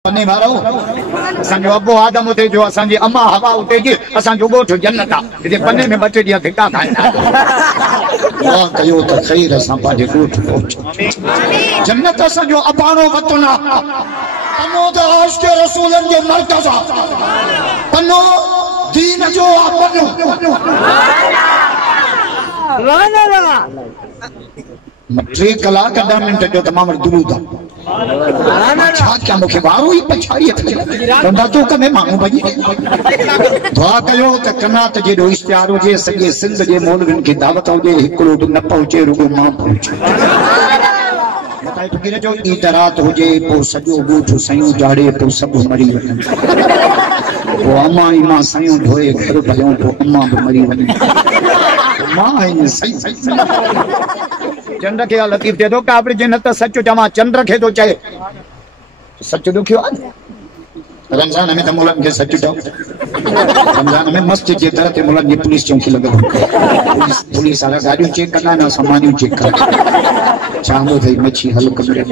पन्ने मारो असंजो अब्बो आदम उते जो असंजी अम्मा हवा उते जी असंजो गोठ जन्नत आ इते पन्ने में बचे दिया धिका खाइना वाह कयो त खैर असा पाजे गोठ पहुंच जन्नत असंजो अपानो वतन पन्नो त आश के रसूलन जो मरकज आ पन्नो दीन जो पन्नो ट्रे कलाक 10 मिनट जो तमाम दुरूद छा क्या मुखे वारो ही पछाड़ी थे बंदा तो कने मांगो भाई दुआ कयो त कनात जेडो इश्तिहार जे सगे सिंध जे मौलविन की दावत होजे हिकड़ो न पहुंचे रुगो मां पहुंचे बताई फकीर जो ईद रात होजे पो सजो गोठ सयूं जाड़े पो सब मरी वने वो अम्मा ई मां सयूं धोए घर भलो पो अम्मा भी मरी वने मां इन सही चंद्र के लतीफ दे दो काबरे जन्नत सच जमा चंद्र के तो चाहे सच दुखियो रमजान में तो मुलन के सच दो रमजान में मस्जिद के तरह ते मुलन की पुलिस चौकी लगे पुलिस सारा गाड़ी चेक करना ना सामान चेक कर चांदो थई मच्छी हल कमरे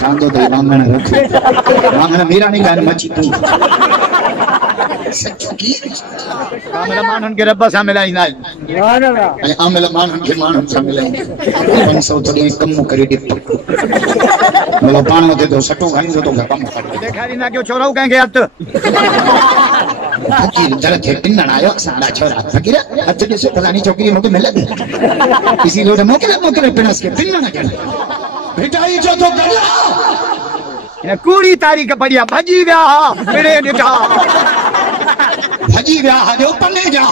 चांदो थई वांगण रख वांगण मेरा नहीं गान मच्छी तू सच की आमेला मानन के रब्बा सा मिलाई ना ए आमेला मानन के मानन सा मिलाई 500 तो एक कम करे दे मतलब पान दे दो सटो खाई तो कम देखारी ना क्यों छोराऊ कहेंगे हत फकीर जरा थे पिन्नन आयो सारा छोरा फकीर हत दे से फलानी चौकरी मोके मिल दे किसी लोड मोके पिनस के पिन्नन के भेटाई जो तो गला कूड़ी तारीख बढ़िया भजी व्या मेरे निठा भजी व्या जो पन्ने जा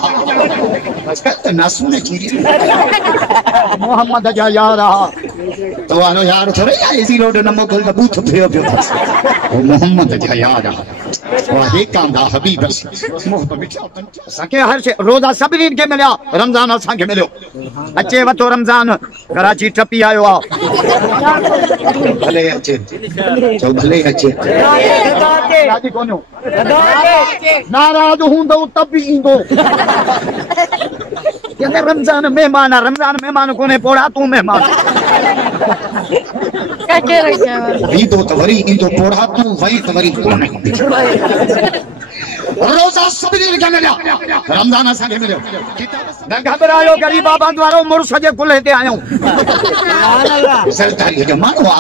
बस कर नासू ने चीरी मोहम्मद जा यार तो वालो यार थोड़े इसी रोड न मोकल द बूथ फियो ओ मोहम्मद जा यार वाह एक काम दा हबीब मोहब्बत बिचा सके हर से रोजा सभी के मिल्या रमजान असा के मिलो अचे वतो रमजान कराची टपी आयो आ भले अचे तो भले अचे राजी कोनो नाराज हुंदो तब भी इंदो ये रमजान मेहमान कोने पोड़ा तू मेहमान इंदो तो वरी इंदो पोड़ा तू वही तो वरी कोने रोजा सभी के मिल्या रमजान असा के मिलो न घबरायो गरीबा बंदवारो मुर्स जे कुले ते आयो सरदारी जो मानवा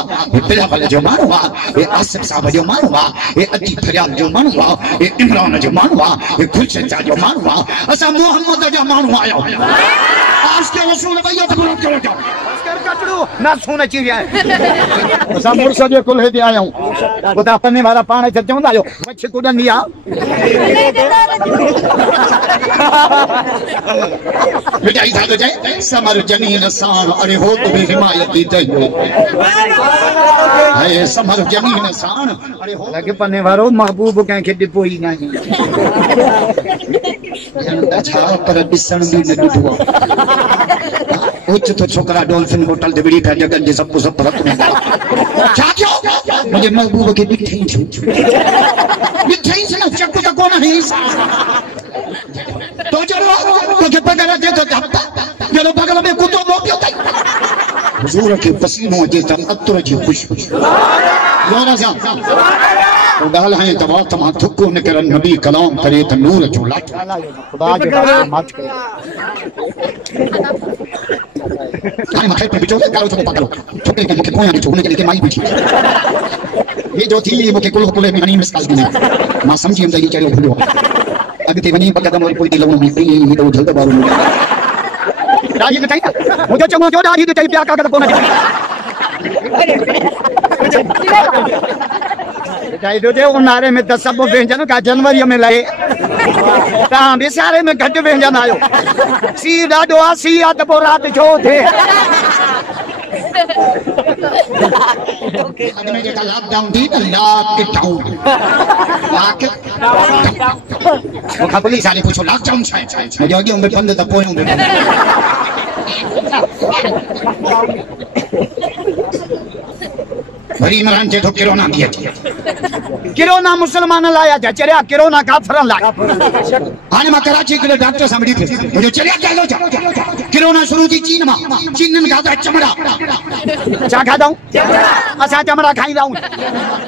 बिला वाले जो मानवा ये आसिफ साहब जो मानवा ये अती फरियाद जो मानवा ये इमरान जो मानवा ये खुशचा जो मानवा असा मोहम्मद जो मानवा आयो आज के रसूल भैया तो करो जाओ कर कटड़ू ना सुने चिड़िया असा मुर्स जे कुले ते आयो बुदा अपने वाला पानी से चोंदा आयो मछ कुडनिया मिठाई खा तो जाए समर जमीन साण अरे हो तो भी हिमायती दयो है समर जमीन साण अरे हो लगे पन्ने वारो महबूब कह के डिपो ही नहीं अच्छा पर बिसण भी न डिपो उच्च तो छोकरा डॉल्फिन होटल दे बड़ी जगह जे सब सब परत में क्या क्यों मुझे महबूब के मिठाई से ना चक्कू का कौन है तो चलो तो के पकड़ा दे तो जब बगल में कुत्तो मोपियो हुजूर के पसीनों जे तम अतर जी खुश लोना सा तो गाल है तवा तमा थुको न कर नबी कलाम करे त नूर जो लाट खुदा के मत करे आई मखे पे बिचो करो तो पकड़ो छोटे के कोया के छोने के लिए माई बिची ये जो थी वो के कुल में नहीं मिस दी मां समझी हम जाई चलो भूलो अगते वनी पकदम और कोई दिलो में ये तो जल्द बारू राजी के चाहिए मुझे चमो जो राजी के चाहिए प्यार का कोना चाहिए दो जे उनारे में 10 सब व्यंजन का जनवरी में लाए ता बेसारे में घट व्यंजन आयो सी डाडो सी आत पो रात जो थे में जे लॉकडाउन दी ना लॉकडाउन वो खबली सारे पूछो लॉकडाउन छे मुझे आगे में बंद त पोयो में वरी इमरान जे तो कोरोना दिया किरोना मुसलमान लाया जा चरिया किरोना काफर लाया हाने मा कराची के डॉक्टर सामड़ी थे जो चरिया क्या लो जा किरोना शुरू थी चीन मा चीनन खादा चमड़ा चा खादा असा चमड़ा खाई दाऊ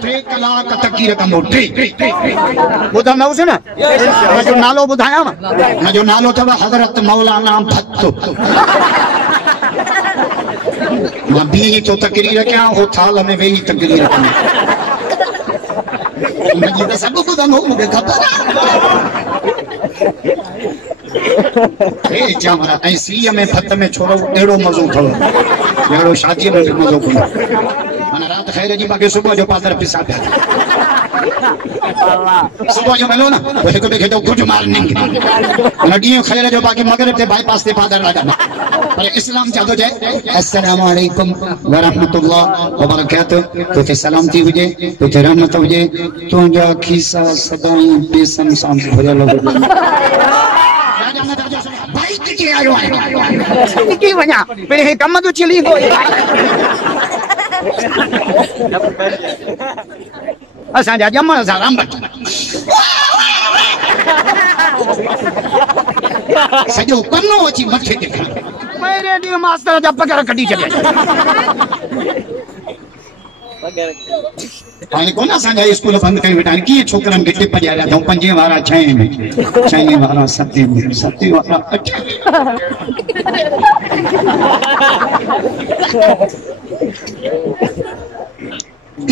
3 कलाक तकीर कंदो 3 बुधा न उसे ना जो नालो बुधाया ना जो नालो तब हजरत मौलाना भत्तो मां भी तो तकरीर क्या हो थाल में वेही तकरीर मुझे तो सब बुधा नो मुझे खबर ए जामरा ऐ सीए में फत में छोरो एड़ो मजो थो एड़ो शादी में मजो को माना रात खैर जी बाकी सुबह जो पादर पिसा पे सुबह जो मिलो ना तो एक बे तो गुड मॉर्निंग नडियो खैर जो बाकी मगरिब ते बाईपास ते पादर लगा पर इस्लाम चाहतो जाए अस्सलाम वालेकुम व रहमतुल्लाह व बरकातहू तो ते सलामती हुजे तो ते रहमत हुजे तो जा खीसा सदाई बेसम साम भरल हो बाइक के आयो है की वणा पे हे कम तो चली हो असा जा जमा सा राम सजो कन्नो अची मथे के मेरे दी मास्टर जा पगार कडी चले हाणे कोन असांजा स्कूल बंद कई वेठा आहिनि कीअं छोकरनि खे टिप ॾियारिया अथऊं 5 वारा 6 में 6 वारा 7 में 7 वारा 8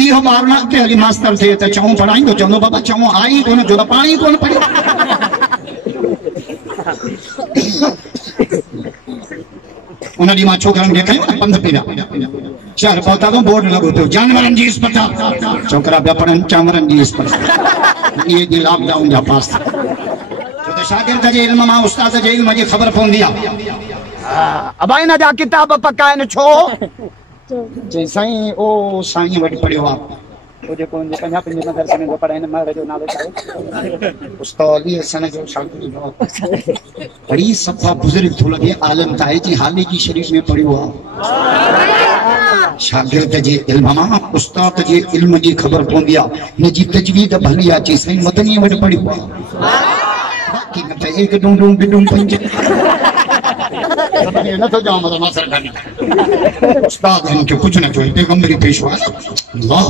इहो मारना के हली मास्टर थे त चऊं पढ़ाईंदो चवंदो बाबा चऊं आई कोन जो त पाणी कोन पढ़ियो उन ॾींहुं मां छोकरनि खे खयो पंध पिया चार पहुता तो बोर्ड लगो तो जानवरन जी अस्पताल छोकरा पिया पढ़नि जानवरन जी अस्पताल ये जी लॉकडाउन जा पास तो शागिर्द जे इल्म मां उस्ताद जे इल्म जी ख़बर पवंदी आहे अब इन जा किताब पक्का आहिनि छो जे साईं ओ साईं वटि पढ़ियो आहे ओ जेको पंजाबी मदरसे में पढ़ाइनि मां जो नालो छा उस्ताद अली हसन जो शागिर्द बड़ी सफ़ा बुजुर्ग थो लगे आलम ताई जी हाली जी शरीफ में पढ़ियो आहे शागिर्द जे इल्म मां उस्ताद जे इल्म जी ख़बर पवंदी आहे हिन जी तजवीज़ भली आहे चई साईं मदनी वटि पढ़ियो आहे बाक़ी न त एक डूं पंज न तो जाओ मतलब मास्टर खाली उस्ताद इनके कुछ न जो पैगंबरी पेशवा अल्लाह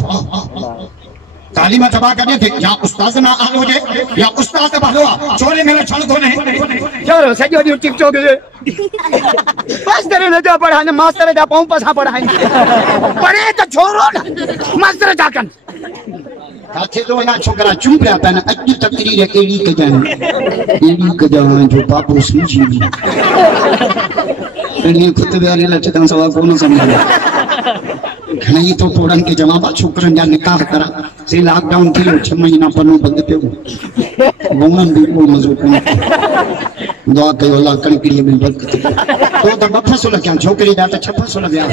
तालीम तबाह करने थे या उस्ताद ना आलो जे या उस्ताद भलो छोरे में छल कोने चलो सजो दी टिक चोक मास्टर ने जो पढ़ाने मास्टर जा पाऊ पसा पढ़ाने पढ़े तो छोरो ना मास्टर जाकन काथे जो ना छोकरा चुप रहा था ना अज तकरीर एडी कजान जो बाबू समझी इन्हीं खुतबे वाले लचकन सवा कोन समझ घणई तो पोड़न के जवाब छोकरन जा निकाह करा से लॉकडाउन थी 6 महीना पन्नो बंद पे वणन भी को मजो कोन दुआ कयो अल्लाह कणकड़ी में बरकत तो बफसो लग्या छोकरी जा त छफसो लग्या